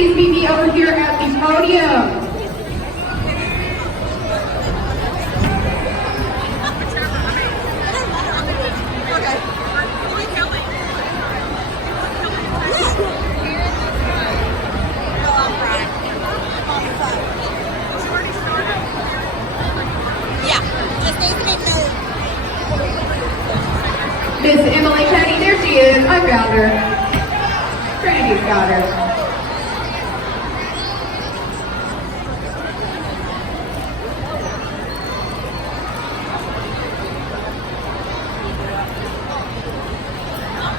please meet me over here at the podium. Miss Emily Petty, there she is. I found her. Trinity's got her.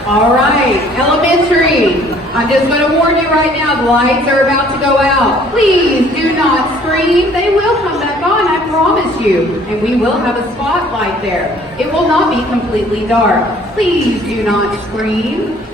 All right, elementary. I'm just going to warn you right now, the lights are about to go out. Please do not scream. They will come back on, I promise you. And we will have a spotlight there. It will not be completely dark. Please do not scream.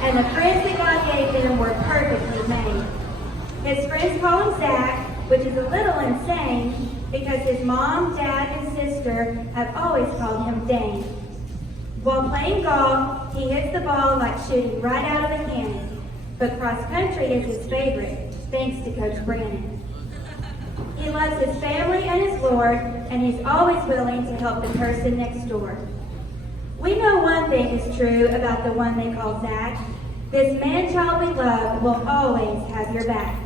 And the friends that God gave them were perfectly made. His friends call him Zach, which is a little insane because his mom, dad, and sister have always called him Dane. While playing golf, he hits the ball like shooting right out of a cannon. But cross country is his favorite, thanks to Coach Brandon. He loves his family and his Lord, and he's always willing to help the person next door. We know one thing is true about the one they call Zach. This man-child we love will always have your back.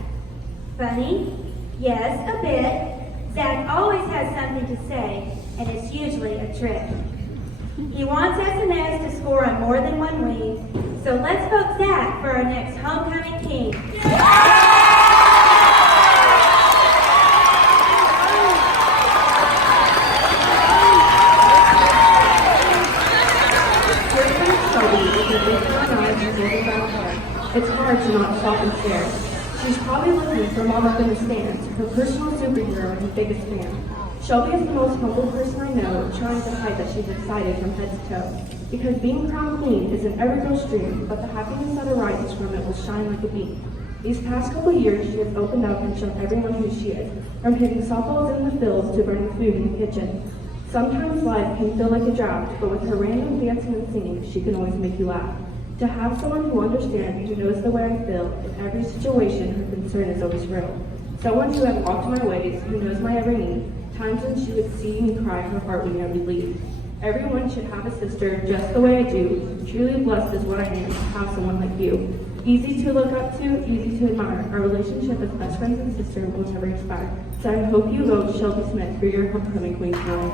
Funny? Yes, a bit. Zach always has something to say, and it's usually a trick. He wants S&S to score on more than one wing, so let's vote Zach for our next homecoming king. It's hard to not stop and stare. She's probably looking for Mom up in the stands, her personal superhero and biggest fan. Shelby is the most humble person I know, trying to hide that she's excited from head to toe. Because being crowned queen isn't every girl's dream, but the happiness that arises from it will shine like a beam. These past couple years, she has opened up and shown everyone who she is, from hitting softballs in the fields to burning food in the kitchen. Sometimes life can feel like a drought, but with her random dancing and singing, she can always make you laugh. To have someone who understands, who knows the way I feel, in every situation, her concern is always real. Someone who has walked my ways, who knows my every need, times when she would see me cry, her heart would never leave. Everyone should have a sister just the way I do. Truly blessed is what I am to have someone like you. Easy to look up to, easy to admire. Our relationship as best friends and sister will never expire. So I hope you vote Shelby Smith for your homecoming queen tonight.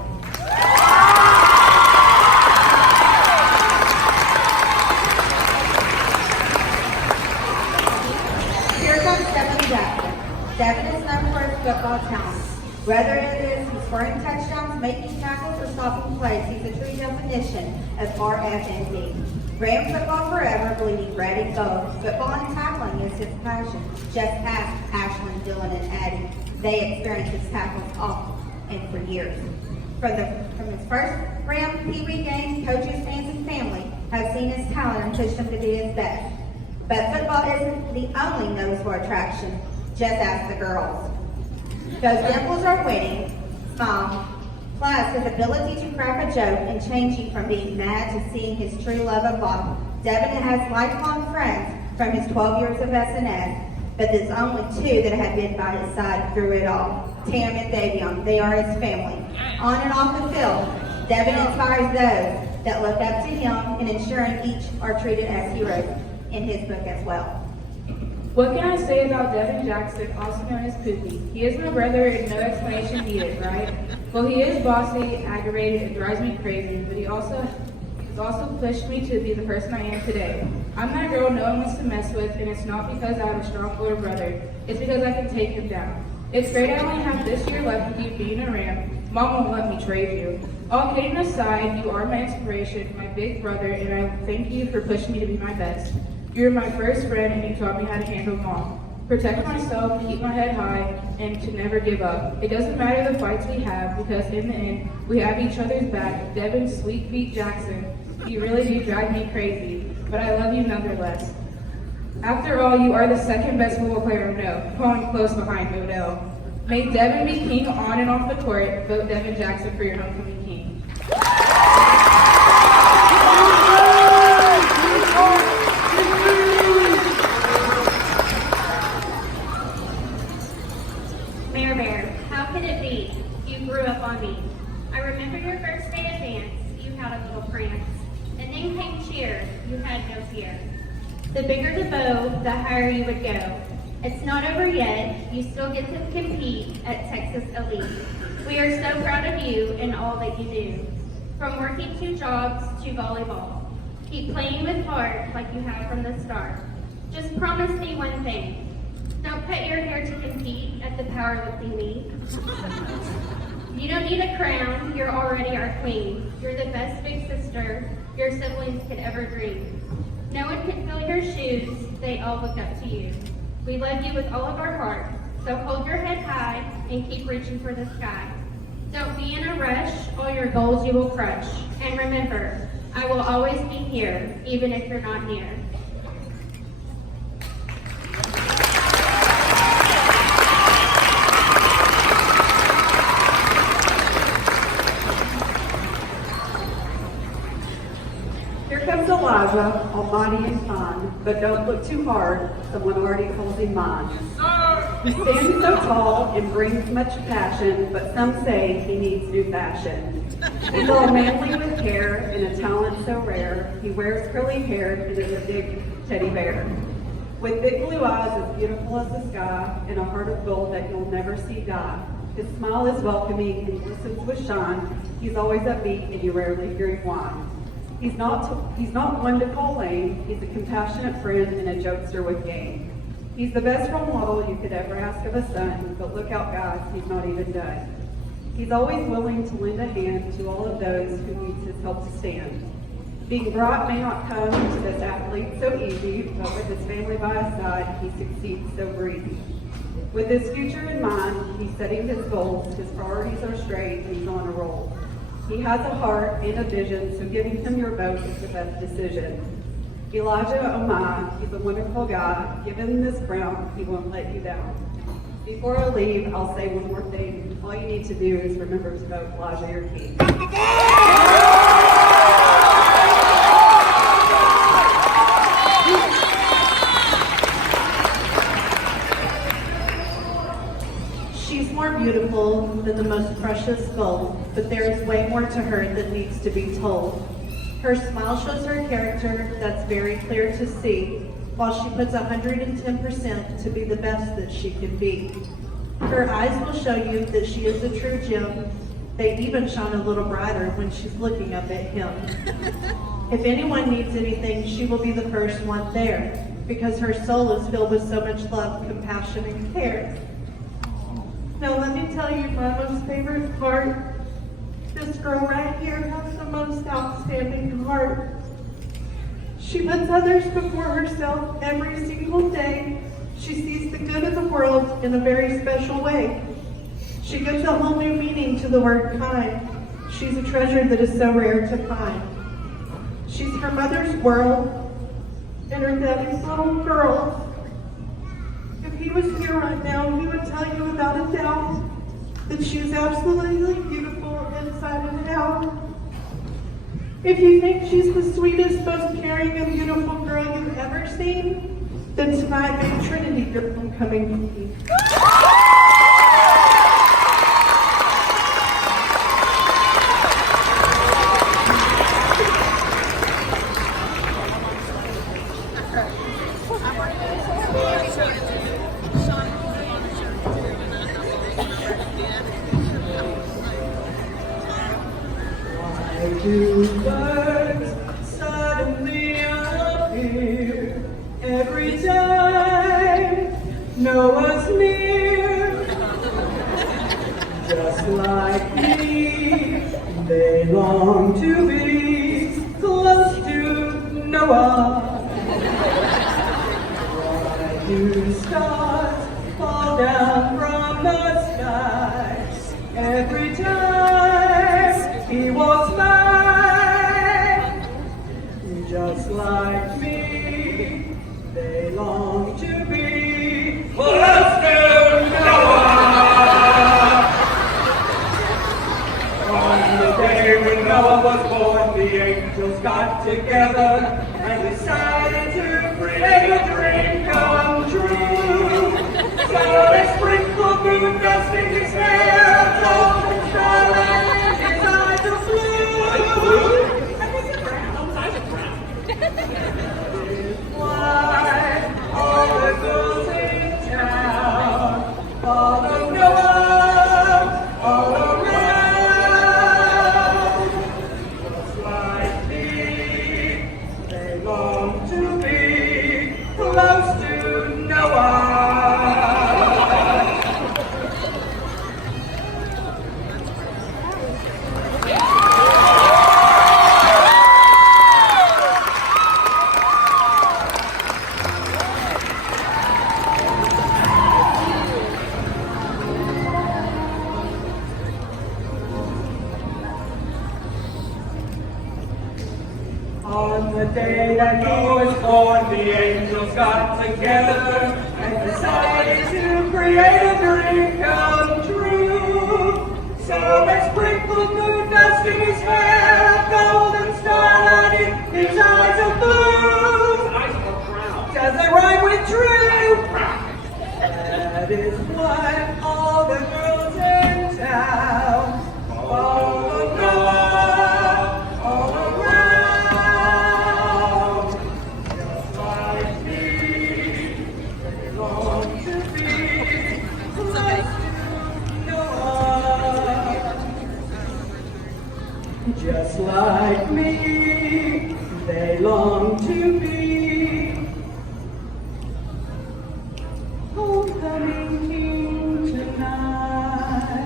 Devin is known for his football talent. Whether it is he's scoring touchdowns, making tackles, or stopping plays, he's a true definition of RFND. Ram football forever, bleeding red and gold. Football and tackling is his passion. Just ask Ashlyn, Dylan, and Addie. They experience his tackles often and for years. From his first Ram Pee Wee games, coaches, fans, and family have seen his talent and pushed him to be his best. But football isn't the only noticeable attraction. Just ask the girls. Those dimples are winning, smile, plus his ability to crack a joke and changing from being mad to seeing his true love of golf. Devin has lifelong friends from his 12 years of SNS, but there's only two that have been by his side through it all. Tam and Davion, they are his family. On and off the field, Devin inspires those that look up to him and ensuring each are treated as heroes in his book as well. What can I say about Devin Jackson, also known as Poopy? He is my brother and no explanation needed, right? Well, he is bossy, aggravated, and drives me crazy, but he's also pushed me to be the person I am today. I'm that girl no one wants to mess with, and it's not because I have a strong older brother. It's because I can take him down. It's great I only have this year left with you being a Ram. Mom won't let me trade you. All kidding aside, you are my inspiration, my big brother, and I thank you for pushing me to be my best. You're my first friend, and you taught me how to handle Mom. Protect myself, keep my head high, and to never give up. It doesn't matter the fights we have, because in the end, we have each other's back. Devin Sweet Feet Jackson, you really do drive me crazy, but I love you nonetheless. After all, you are the second best football player I know, falling close behind Odell. May Devin be king on and off the court. Vote Devin Jackson for your homecoming king. Mare Bear, how could it be? You grew up on me. I remember your first day of dance, you had a little prance. And then came cheer, you had no fear. The bigger the bow, the higher you would go. It's not over yet, you still get to compete at Texas Elite. We are so proud of you and all that you do. From working 2 jobs to volleyball. Keep playing with heart like you have from the start. Just promise me one thing. Don't cut your hair to compete at the powerlifting meet. You don't need a crown, you're already our queen. You're the best big sister your siblings could ever dream. No one could fill your shoes, they all look up to you. We love you with all of our heart, so hold your head high and keep reaching for the sky. Don't be in a rush, all your goals you will crush. And remember, I will always be here, even if you're not near. Here comes Elijah, almighty and fine, but don't look too hard, someone already calls him mine. He stands so tall and brings much passion, but some say he needs new fashion. He's all manly with hair and a talent so rare, he wears curly hair and is a big teddy bear. With big blue eyes as beautiful as the sky and a heart of gold that you'll never see die. His smile is welcoming and glistens with shine. He's always upbeat and you rarely hear him whine. He's not one to call lame. He's a compassionate friend and a jokester with game. He's the best role model you could ever ask of a son, but look out guys, he's not even done. He's always willing to lend a hand to all of those who need his help to stand. Being brought may not come to this athlete so easy, but with his family by his side, he succeeds so breezy. With his future in mind, he's setting his goals, his priorities are straight, and he's on a roll. He has a heart and a vision, so giving him your vote is the best decision. Elijah, oh my, he's a wonderful guy. Give him this crown, he won't let you down. Before I leave, I'll say one more thing. All you need to do is remember to vote Elijah your king. She's more beautiful than the most precious gold, but there is way more to her that needs to be told. Her smile shows her character that's very clear to see, while she puts 110% to be the best that she can be. Her eyes will show you that she is a true gem. They even shine a little brighter when she's looking up at him. If anyone needs anything, she will be the first one there, because her soul is filled with so much love, compassion, and care. Now let me tell you my most favorite part. This girl right here has the most outstanding heart. She puts others before herself every single day. She sees the good of the world in a very special way. She gives a whole new meaning to the word kind. She's a treasure that is so rare to find. She's her mother's world, and her daddy's little girl. If he was here right now, he would tell you without a doubt that she's absolutely beautiful inside and out. If you think she's the sweetest, most caring and beautiful girl you've ever seen, then tonight may Trinity get homecoming cookie. Why do birds suddenly appear every time Noah's near? Just like me, they long to be close to Noah. Why do stars fall down from the sky every time he walks by? Just like me, they long to be close to Noah. On the day when Noah was born, the angels got together and decided to create a dream come true. So they sprinkled moon dust in his hair, gold and starlight in his eyes of blue. Why all the girls in town follow Noah all around? Just like me, they long to be close to Noah. On the day that he was born, the angels got together and decided to create a dream come true. So they sprinkled moon dust in his hair, golden starlight in his eyes of blue. Does it rhyme with true? That is why all the girls in town follow Noah all around. Just like me, they long to be close to Noah. Just like me, they long to be homecoming king tonight.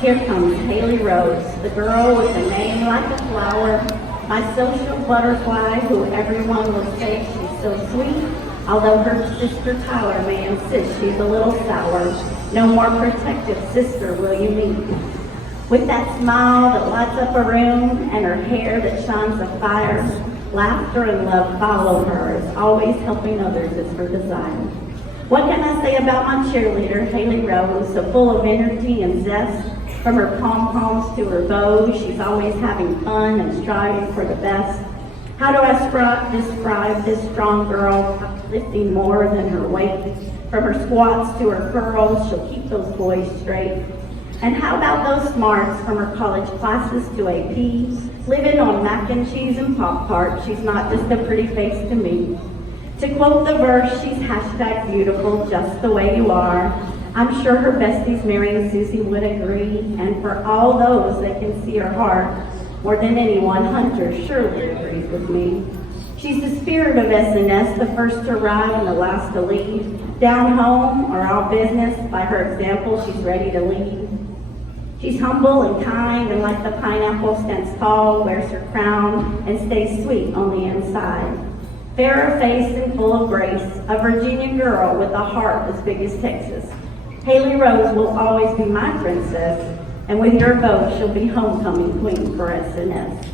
Here comes Haley Rose, the girl with a name like a flower, my social butterfly who everyone will say she's so sweet, although her sister Tyler may insist she's a little sour. No more protective sister will you meet. With that smile that lights up a room and her hair that shines a fire, laughter and love follow her as always helping others is her desire. What can I say about my cheerleader, Haley Rose, so full of energy and zest? From her pom-poms to her bows, she's always having fun and striving for the best. How do I describe this strong girl, lifting more than her weight? From her squats to her curls, she'll keep those boys straight. And how about those smarts from her college classes to AP? Living on mac and cheese and Pop-Tart, she's not just a pretty face to me. To quote the verse, she's hashtag beautiful just the way you are. I'm sure her besties Mary and Susie would agree, and for all those that can see her heart, more than anyone, Hunter surely agrees with me. She's the spirit of SNS, the first to arrive and the last to leave. Down home or out business, by her example, she's ready to lead. She's humble and kind, and like the pineapple, stands tall, wears her crown, and stays sweet on the inside. Fair of face and full of grace, a Virginia girl with a heart as big as Texas. Haley Rose will always be my princess, and with your vote, she'll be homecoming queen for SNS.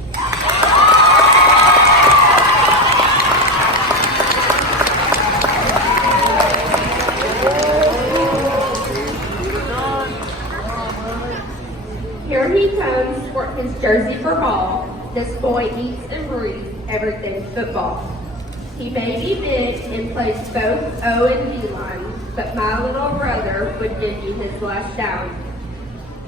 Here he comes, sporting his jersey for ball. This boy eats and breathes everything football. He may be big and plays both O and D lines, but my little brother would give you his last down.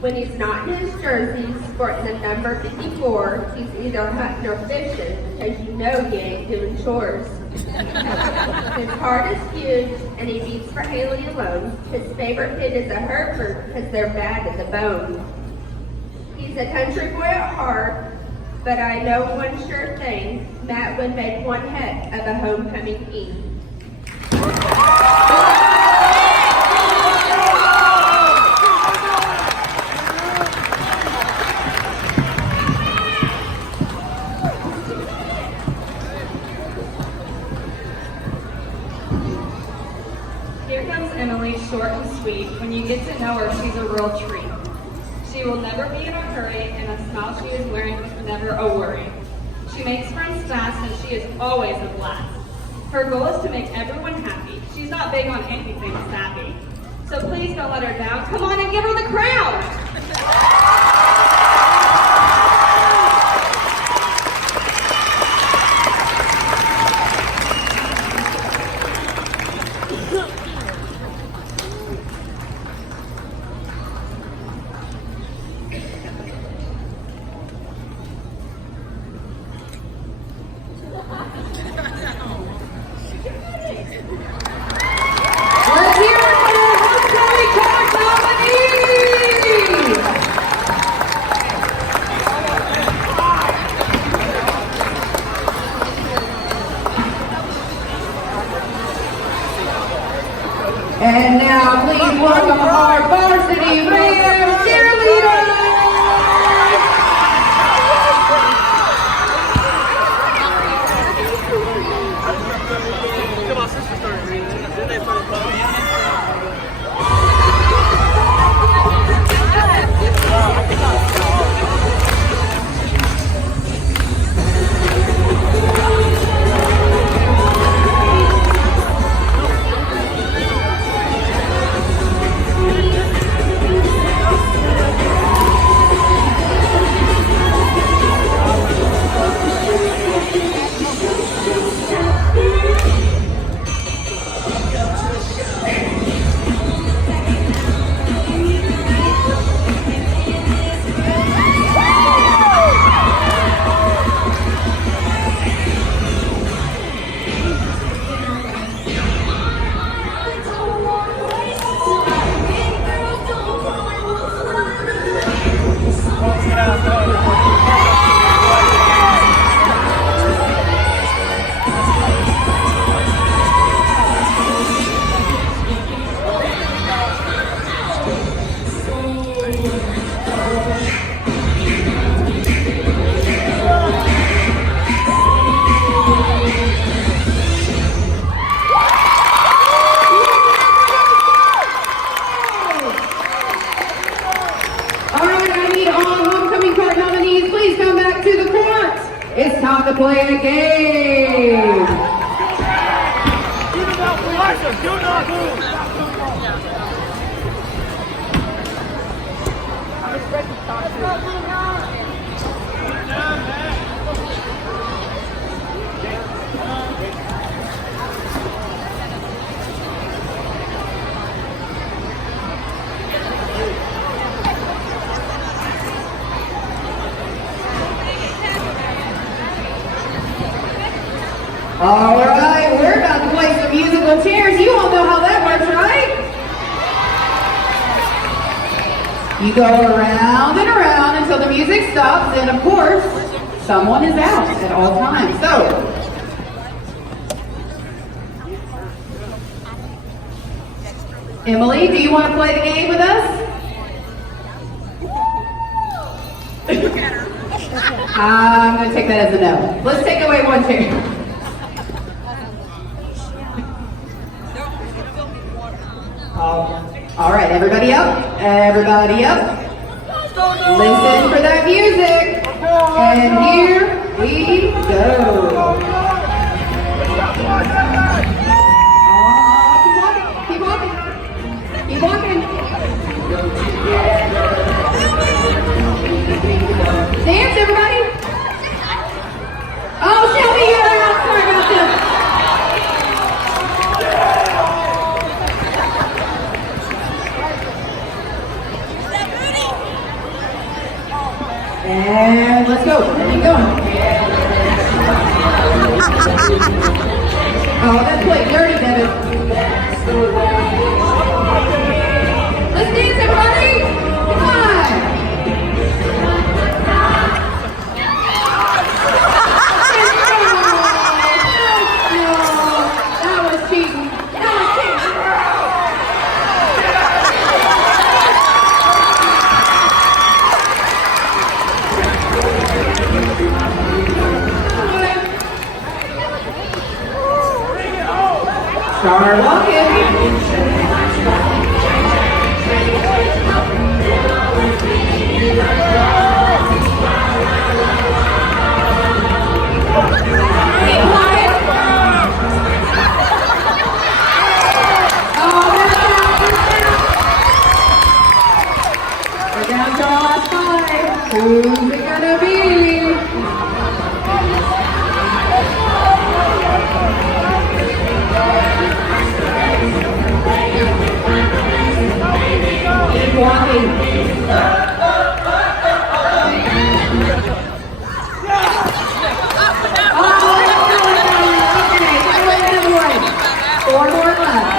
When he's not in his jersey, sporting the number 54, he's either hunting or fishing, because you know he ain't doing chores. His heart is huge, and he beats for Haley alone. His favorite kid is a Hereford, because they're bad at the bone. He's a country boy at heart, but I know one sure thing, Matt would make one heck of a homecoming king. Here comes Emily, short and sweet. When you get to know her, she's a real treat. She will never be in a hurry, and the smile she is wearing is never a worry. She makes friends fast, and she is always a blast. Her goal is to make everyone happy. She's not big on anything sappy. So please don't let her down. Come on and give her the crown! Let's hear it for our homecoming card nominee! And now please welcome our varsity Rams cheerleaders! Come on, sister started reading. Then they started talking. All right, I need all homecoming card nominees. Please come back to the court. It's time to play a game. Do not move! All right, we're about to play some musical chairs. You all know how that works, right? You go around and around until the music stops, and of course, someone is out at all times. So, Emily, do you want to play the game with us? I'm going to take that as a no. Let's take away one chair. right, everybody up. Everybody up. Listen for that music. And here we go. Keep walking. Keep walking. Dance, everybody. Oh, Shelby, you're out. Sorry about this. And let's go. Keep going. Oh, that's playing dirty, Devin. Let's dance, everybody. Come on. No, that was cheating. Start walking. We're down to our last five. Who's it gonna be? Keep walking. Four more left.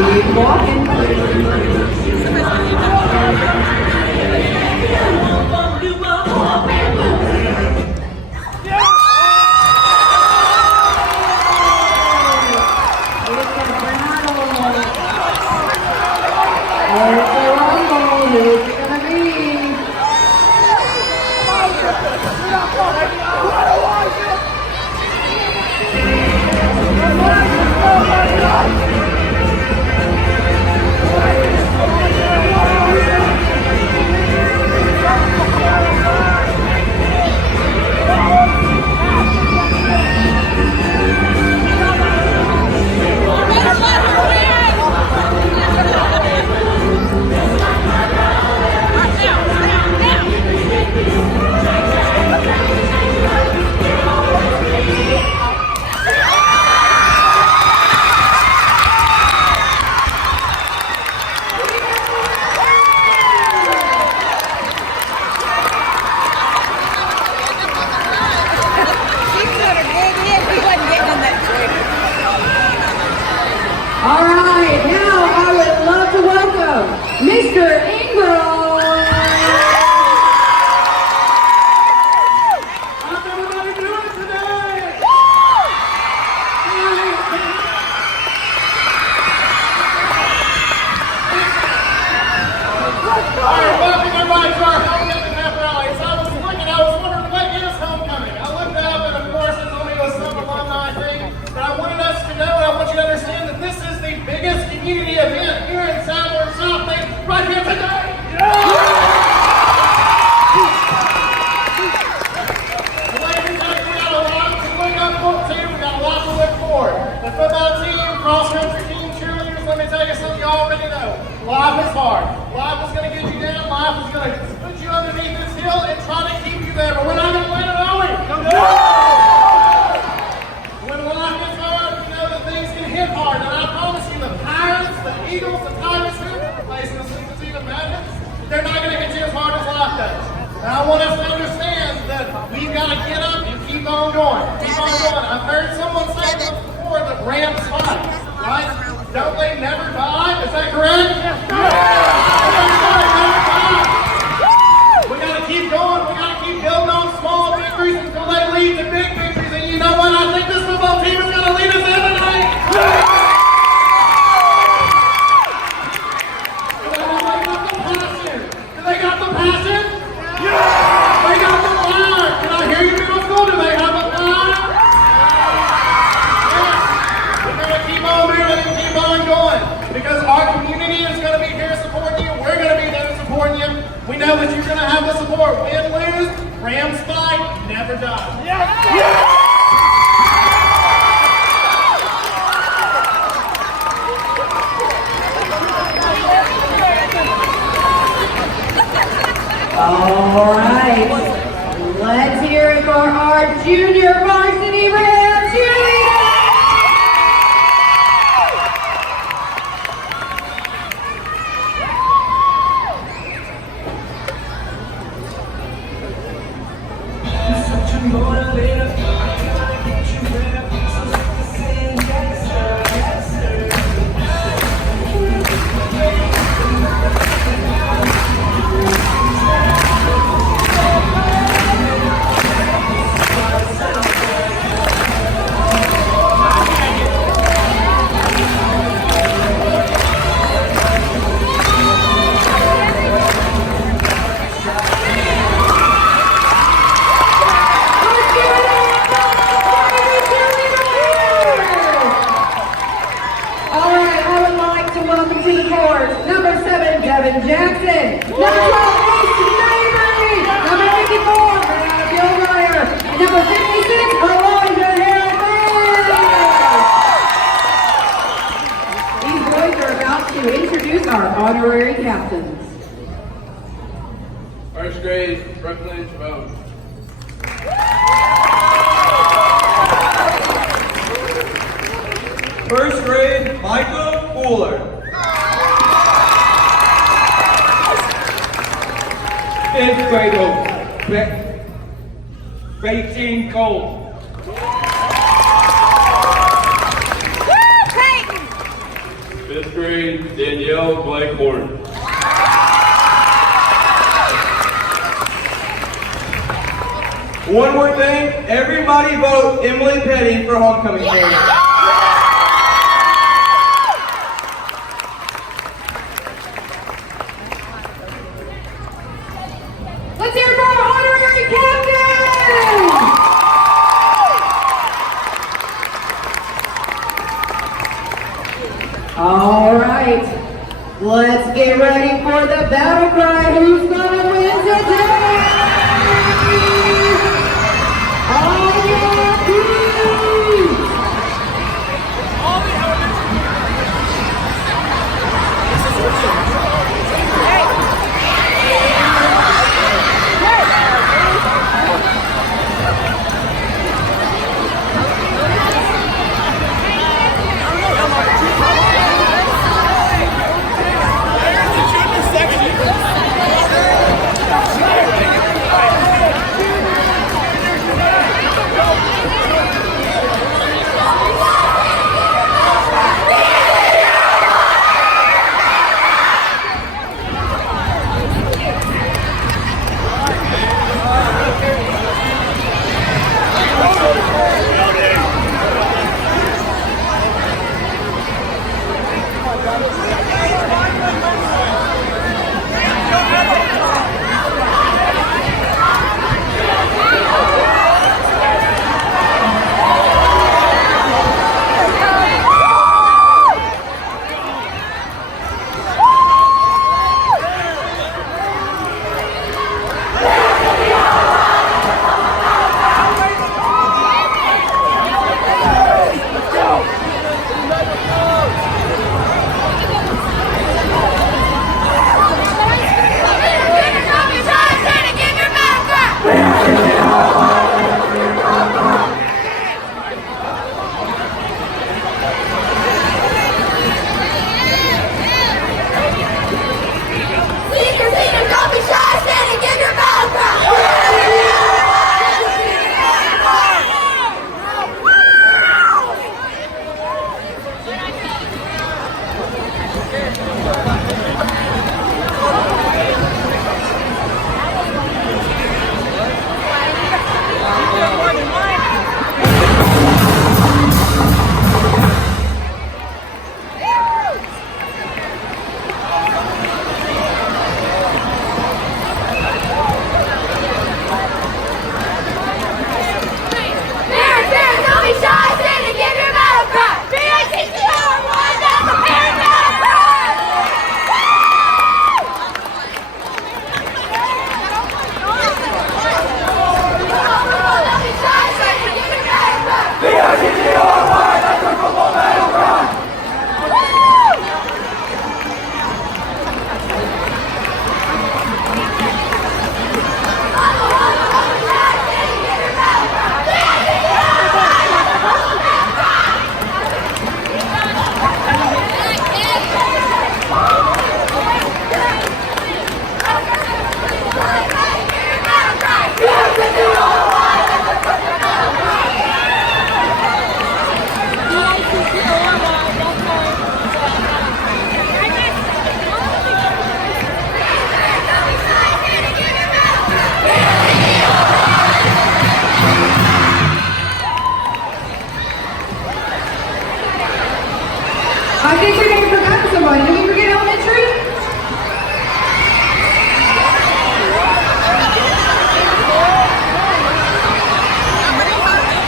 Keep walking. All right, now I would love to welcome Mr. Ingram. How's everybody doing today? All right, welcome everybody to our homecoming pep rally. As I was looking, I was wondering what is homecoming. I looked it up, and of course, it's only a some alumni thing. But I wanted us to know, and I want you to understand that this is the biggest community event here in Southward South Bay right here today. Ladies, we got a lot to look up to. We got a lot to look forward. The football team, cross-country team, cheerleaders, let me tell you something you already know. Life is hard. Life is going to get you down. Life is going to put you underneath this hill and try to keep you there. But we're not going to let it always. When life is hard, you know that things can hit hard. And I promise you, the Pirates, the Eagles, the Tigers, whoever plays in the Super Team of Madness, they're not going to hit you as hard as life does. And I want us to understand that we've got to get up and keep on going. Keep on going. I've heard someone say before. for the Rams fight, right? Don't they never die? Is that correct? We gotta keep going. We gotta keep building on small victories until they lead to big victories. And you know what? I think this football team is gonna lead us in tonight. Do they got the passion? Yeah! They got the fire! Can I hear you, middle school? Do they have the fire? Yes! We're gonna keep on moving and keep on going because our community is gonna be here supporting you. We're gonna be there supporting you. We know that you're gonna have the support. Win, lose, Rams fight, never die. Yeah! All right, let's hear it for our junior varsity Rams cheerleaders. Number 7, Devin Jackson. Number 12, Ace Mabry. Number 54, Brianna Gilmire. And number 56, Elijah Harrison. These boys are about to introduce our honorary captains. First grade, Brooklyn Jerome. First grade, Micah Fuller. Fifth grade, Beijing Cole. Fifth grade, Danielle Blakehorn. One more thing, everybody vote Emily Petty for homecoming queen. Let's hear it for our honorary captain! All right, let's get ready for the battle cry. Who's gonna win today? On your feet!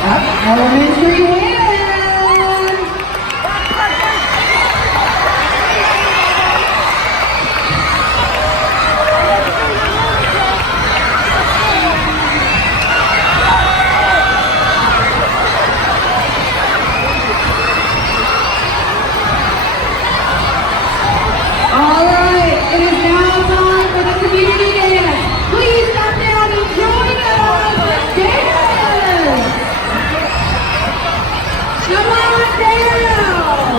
Elementary win! All right, it is now time for the community dance. Please come down and join us. Dance! Come on down!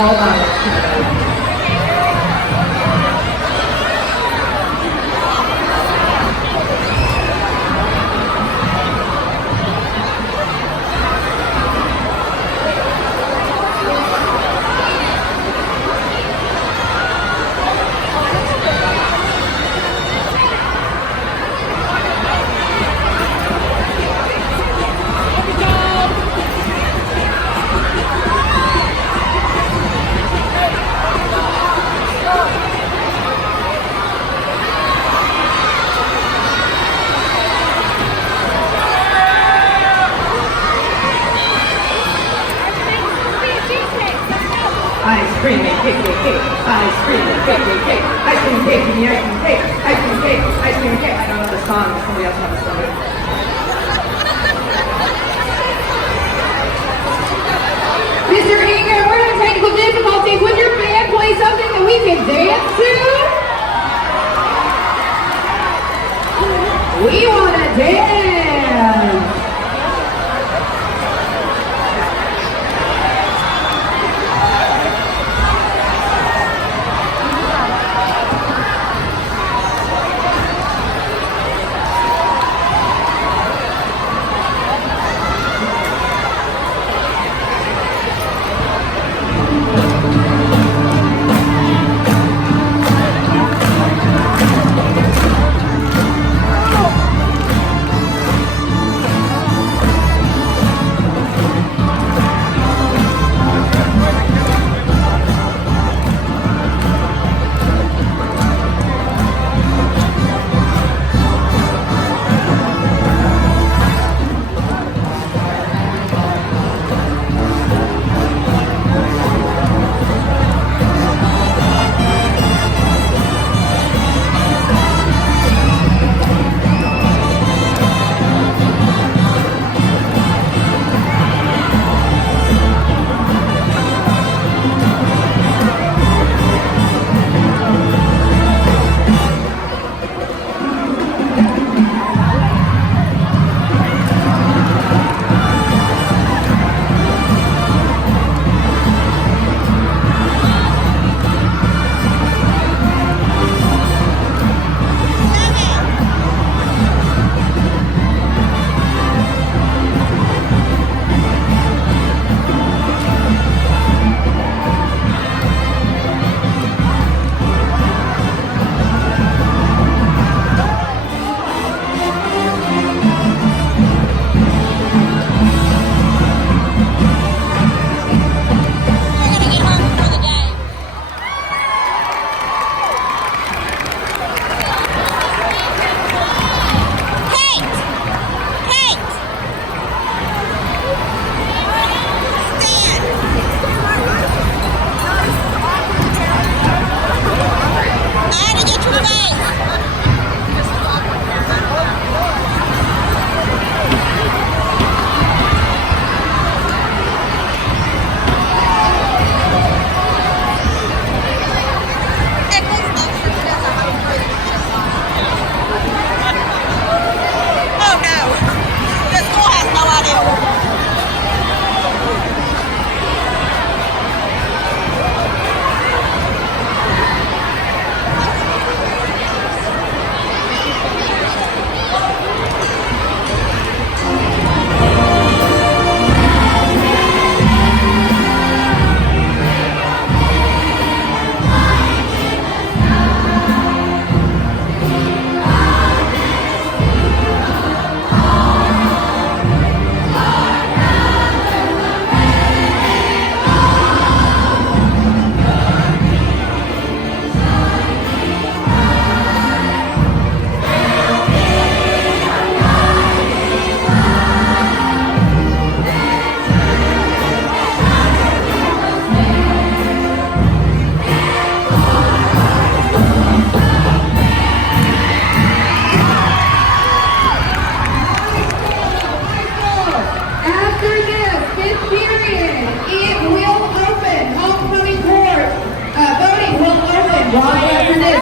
All right. Ice cream and cake, cake, cake. Ice cream and cake, cake, cake. Ice cream cake, give me ice cream cake. Ice cream cake, ice cream cake. I don't know the song, but somebody else wants to sing it. Mr.